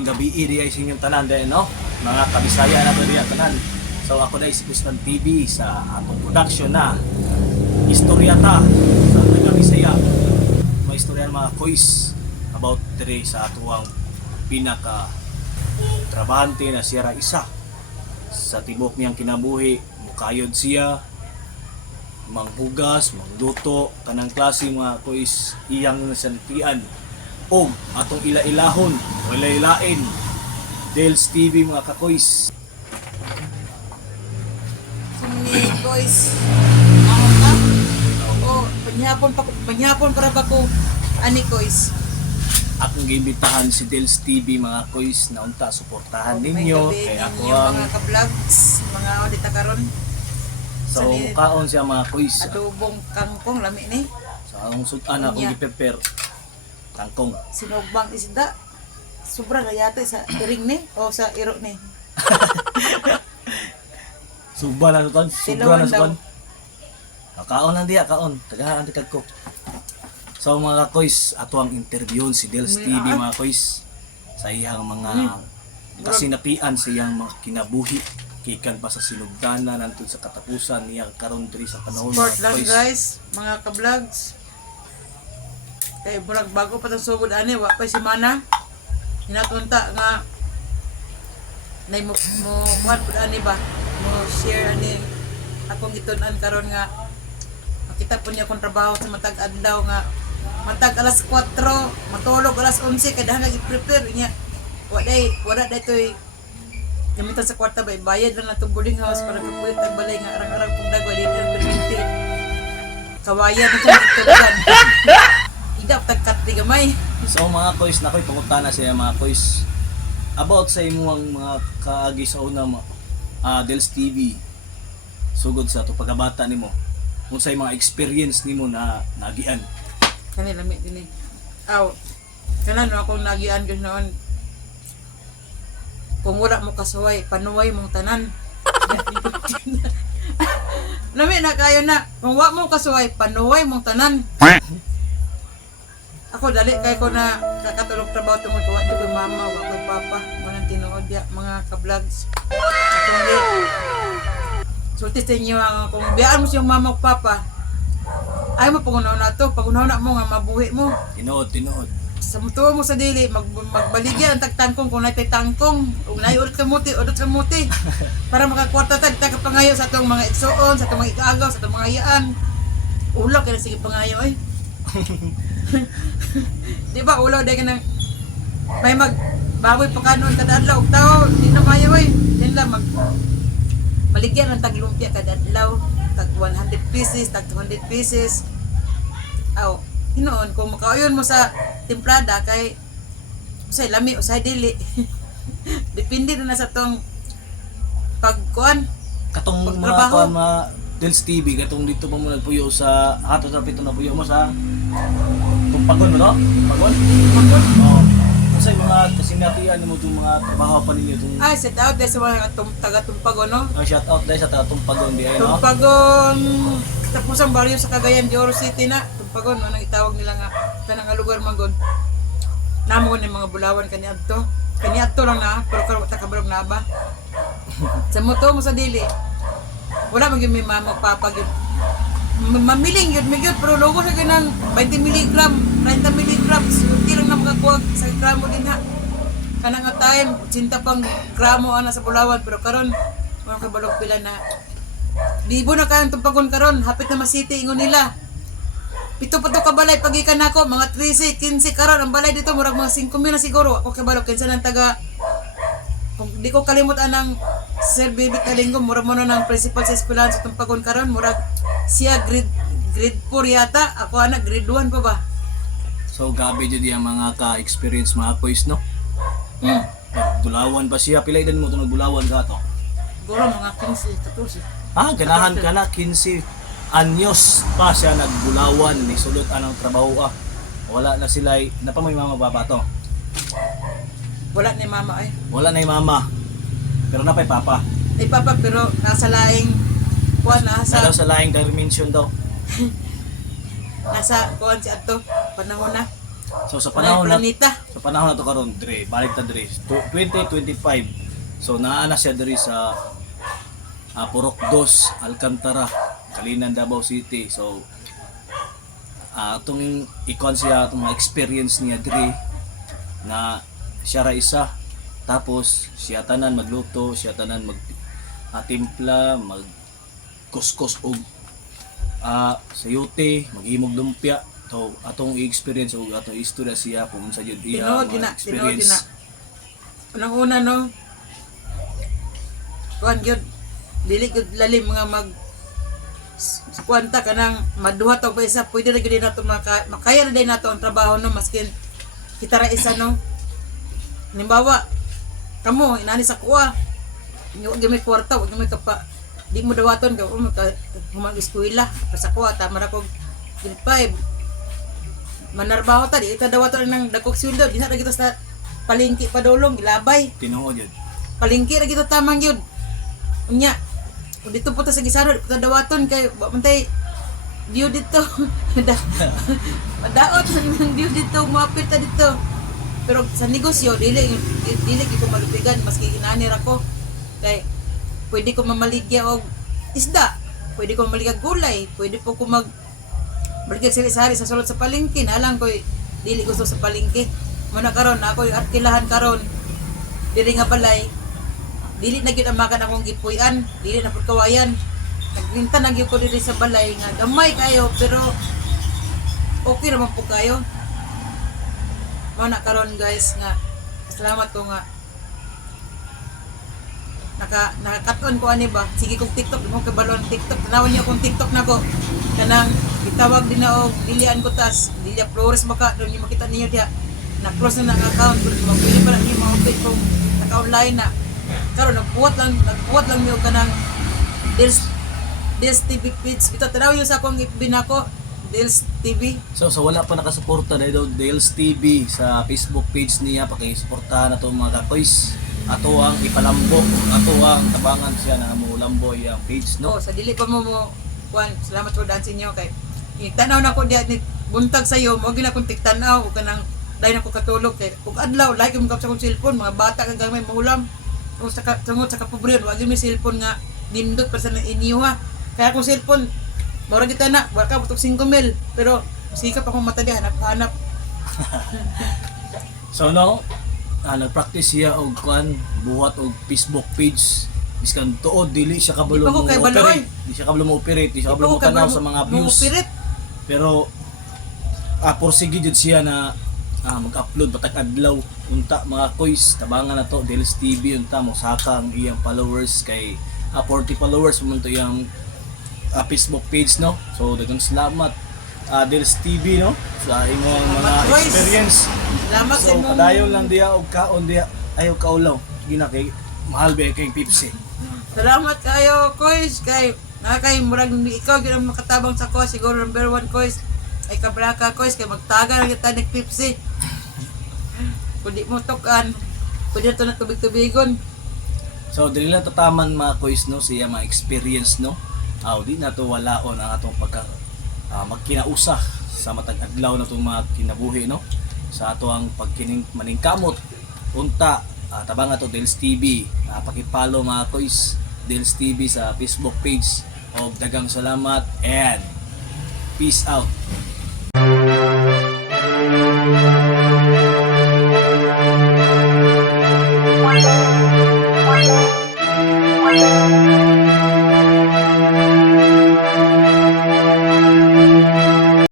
maayong gabi di ay sinyong tanan din, no? Mga kabisaya na to diya tanan. So ako dai si Kustan TV sa atong production na Istoryata sa taga Bisaya. May istorya ng mga kois about dire sa atuang pinaka trabahante na siya ra isa sa tibok niyang kinabuhi. Mukayod siya, manghugas, mangluto, kanang klase mga kois iyang nasantian o atong ila-ilahon o ila-ilain Dels TV mga kakois. Sini boys, o panyapon para ba ko ani kois. Akong giimbitahan si Dels TV mga kois na unta suportahan ninyo kay ako ang mga ka-vlogs, mga audita karon. so kaon siya mga kois. Adobong kangkong lami ni. Sa akong sudan akong gi-prepare kangkong. Sinugbang isda. Sobra na yata sa iring ni o sa iro ni. Suba na sudan, sobra Tilawan na daw. sudan. Kaon lang diya, kaon. Tagahan ang ko. So mga kois, ato ang interview si Dels TV mga kois sa iyang mga kasinapian sa iyang mga kinabuhi kikan pa sa sinugdanan nandun sa katapusan niyang karon diri sa panahon Support mga lang kois. guys, mga ka-vlogs. Kay murag bago pa tong sugod ani wa pa si mana. Hinatunta nga nay mo kuan pud ani ba? Mo share ani akong gitun-an karon nga makita po niya akong trabaho sa matag adlaw nga matag alas 4 matulog alas 11 kay dahan nag-prepare niya. Wala day toy gamitan sa kwarta ba bayad lang natong boarding house para kapuyot ang balay nga arang-arang pug dagwa dito ang perminti. Kawayan na siya tutugan. Idap tagkat di gamay. So mga kois, nakoy pangutana siya mga kois about sa imuang mga kaagi sa una Dels TV sugod sa to pagkabata nimo. Unsay mga experience nimo na nagian? Kani lami din aw kanan akong nagian gyud noon kung wala mo kasuway panuway mong tanan. Lami na kayo na kung wala mo kasuway panuway mong tanan. Ako dali kay ko na kakatulog trabaho tungod ko ko mama wa ko papa mo nang tinuod ya mga ka-vlogs. Kundi sulti sa inyo kung biyaan mo siyang mama o papa ay mo pangunaw na to pangunaw na mo nga mabuhi mo Tinuod. sa mutuo mo sa dili magbaligya ang tagtangkong kung naitay tangkong kung naiulit ka muti para makakwarta tag pangayo sa atong mga igsoon sa atong mga igaagaw sa atong mga iyaan ulaw kaya sige pangayo ay di ba ulaw dahil ka nang may magbaboy pa kanon kada adlaw og tao di na mayo ay din lang baligyan ang taglumpia kada adlaw tag 100 pieces tag 200 pieces aw hinoon kung makaayon mo sa templada kay usay lami usay dili depende na sa tong pagkuan Katong mga pagtrabaho. kuan mga Dels TV katong dito pa mo nagpuyo sa ato sa pito na puyo mo sa tumpagon mo no? Tumpagon? Oo. Unsay mga kasinatian nimo tong mga trabaho pa ninyo tong ay set out dahil sa mga taga-tumpagon no shout out dahil sa tumpagon di ay no? Tumpagon tapos ang baryo sa Cagayan de Oro City na Tumpagon anong itawag nila nga kanang nga lugar man gud namo ni mga bulawan kaniadto lang na pero karon ta kabalog na ba sa moto mo sa dili wala man gyud may mama ug papa gyud mamiling gyud mi gyud pero logo sa ganang 20 mg 30 mg hindi lang na makakuha sa gramo din ha kanang nga time 80 pang gramo ana sa bulawan pero karon wala kabalog pila na libo na kayang Tumpagon karon hapit na masiti ingon nila pito pa to ka balay pagikan nako mga 13 15 karon ang balay dito murag mga 5,000 na siguro ako kabalog kinsa nang taga kung di ko kalimot anang Sir Baby Kalinggo murag mo na ng principal sa eskwelahan sa Tumpagon karon murag siya grade 4 yata ako anak grade 1 pa ba So gabi jud yung mga ka-experience mga kois no? Bulawan pa siya pilay din mo to nagbulawan ka to. siguro mga 15 14 Ganahan ka na 15 anyos pa siya nagbulawan ni sulod anang trabaho Wala na sila napamay mama baba to. wala ni mama ay Wala na yung mama. Pero napay papa. ay papa pero nasa laing kuan na sa Nalaw sa laing dimension daw. nasa kuan si adto panahon na So sa Panahon panahon na planeta. sa panahon na to karon dire, balik ta dire 2025. So naa na siya dire sa Purok 2, Alcantara, Kalinan, Davao City. So atong ikon siya atong mga experience niya dire na siya ra isa, tapos siya tanan magluto, siya tanan mag timpla, mag kuskus og sayote, maghimog lumpia. So atong i-experience og atong istorya siya kung unsa jud iya Tinood mga na. experience. Unang-una no. Kuan gyud dili gyud lalim mga mag sa kwanta kanang maduha to pa isa pwede ra gyud nato makaya na din nato ang trabaho no maskin kita ra isa no. Halimbawa kamo inani sa kuha inyo gyud may kwarta wag may kapa di mo dawaton ka humag eskwela sa kuha tama ra kog grade 5 manarbaho ta di ita dawaton nang dakok sweldo di na ra kita sa palengke padulong gilabay Tinuod jud. palengke ra kita tamang gyud unya kung dito po ta sa gisaro di po ta dawaton kay bantay view dito madaot ng view dito mapit ta dito pero sa negosyo dili ko malupigan maski inani ra ko kay pwede ko mamaligya og isda pwede ko mamaligya gulay pwede po ko maligya sari-sari sa sulod sa palengke nalang ko dili gusto sa palengke muna karon ako yung arkilahan karon diri nga balay dili na gyud ang makan akong gipuy-an dili na pud kawayan naglinta na gyud ko diri sa balay nga gamay kayo pero okay naman po kayo muna karon guys nga salamat ko nga nakakaton ko ani ba sige kong TikTok mo kay balon TikTok tanawan niyo kung TikTok nako kanang itawag din na og dilian ko tas Dilia Flores baka doon niyo makita niyo dia na close na ang account pero mapili pa lang niyo ma-open kung naka-online na karon nagbuhat lang niyo kanang Dels TV page ito tanawan niyo sa akong FB nako Dels TV So wala pa nakasuporta dahil Dels TV sa Facebook page niya, pakisuportahan na to mga kakoys. Ato ang ipalambok, ato ang tabangan siya na mo lamboy ang page no. sa dili pa mo kuan salamat po daan sa inyo kay tanaw na ko diya ni buntag sa iyo mo gina kong tiktanaw ug kanang dahil ako katulog kay ug adlaw like mo kap sa akong cellphone mga bata kang gamay maulam tungod sa kapobrero wag mi cellphone nga nindot pa sa iniwa kaya akong cellphone mura kita na baka butok 5 mil pero sikap akong mata di hanap So no, nagpractice siya og kuan buhat og Facebook page. Biskan tuod dili siya kabalo Di pa ko mo kay Baloy. operate. Di siya kabalo mo operate, di siya kabalo mo tanaw sa mga views. Pero porsige jud siya na mag-upload batag adlaw unta mga koys tabangan na to Dels TV unta mo saka ang iyang followers kay 40 followers mo to iyang Facebook page no. So daghang salamat Dels TV no sa imong mga Salamat, guys. experience. salamat sa So imong padayon lang diya og kaon diya ayo kaulaw gina kay mahal ba kay Pepsi. salamat kayo kois kay nakay murag ikaw gyud ang makatabang sa ko siguro number 1 kois ay kabraka kois kay magtaga lang kita ni Pepsi kundi mo tukan pwede to na tubig-tubigon So dili lang tataman mga koys no siya mga experience no. Di na to walaon ang atong pagka magkinausa sa matag adlaw na itong mga kinabuhi no sa ato ang maningkamot unta tabang ato Dels TV pakipalo mga koys Dels TV sa Facebook page og dagang salamat and peace out.